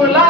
बाजूलाच होती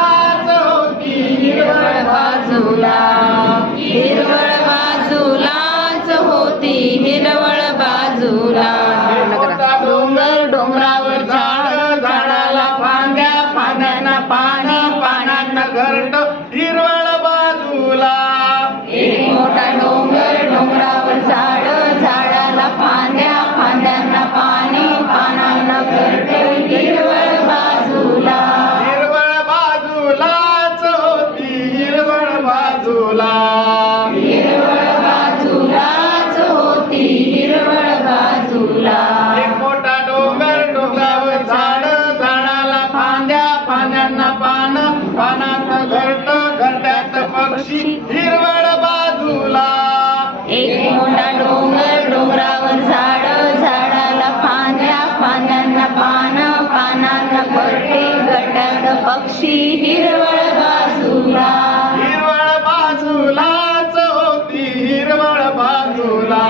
मोठा डोंगर डोंगरावर झाड झाडाला फांद्या फांद्यांना पान पानांना गटे गटात पक्षी हिरवळ बाजूला. हिरवळ बाजूलाच होती हिरवळ बाजूला.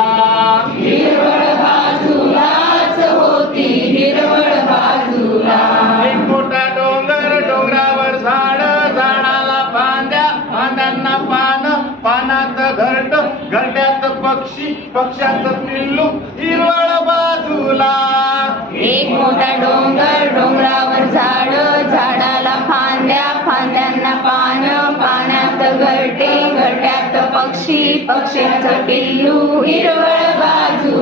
हिरवळ बाजूलाच होती हिरवळ बाजूला. एक मोठा डोंगर डोंगरावर झाड झाडाला फांद्या फांद्यांना पान पानात घरट घरट्यात पक्षी पक्ष्याचं पिल्लू हिरवळ बाजूला. एक मोठा डोंगर डोंगरावर झाड झाडाला फांद्या फांद्यांना पान पाण्यात घरटे घरट्यात पक्षी पक्ष्याचं पिल्लू हिरवळ बाजू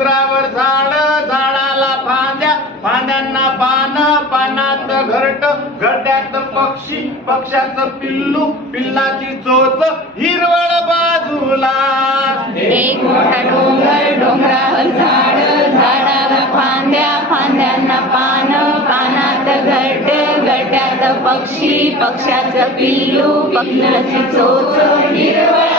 डोंगरावर झाड झाडाला फांद्या. फांद्यांना पान पानात घरट घरट्यात पक्षी पक्ष्याचं पिल्लू पिल्लाची चोच हिरवळ बाजूला. एक मोठा डोंगर डोंगरावर झाड झाडाला फांद्या. फांद्यांना पान पानात घरट घरट्यात पक्षी पक्ष्याचं पिल्लू पक्षाची चोच हिरवळ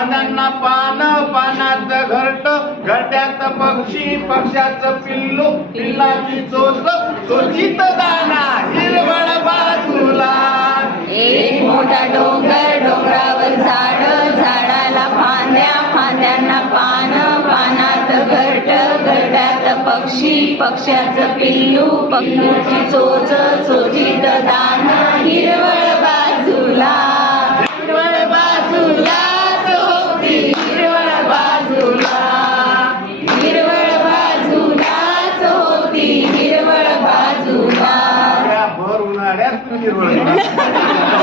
पानांना पान पानात घरट घरट्यात पक्षी पक्षाच पिल्लू पिल्लाची चोच चोचीत दाना हिरवळ बाजूला. एक मोठा डोंगर डोंगरावर झाड झाडाला फांद्या फांद्यांना पान पानात घरट घरट्यात पक्षी पक्षाच पिल्लू पिल्लूची चोच चोचीत первый раз.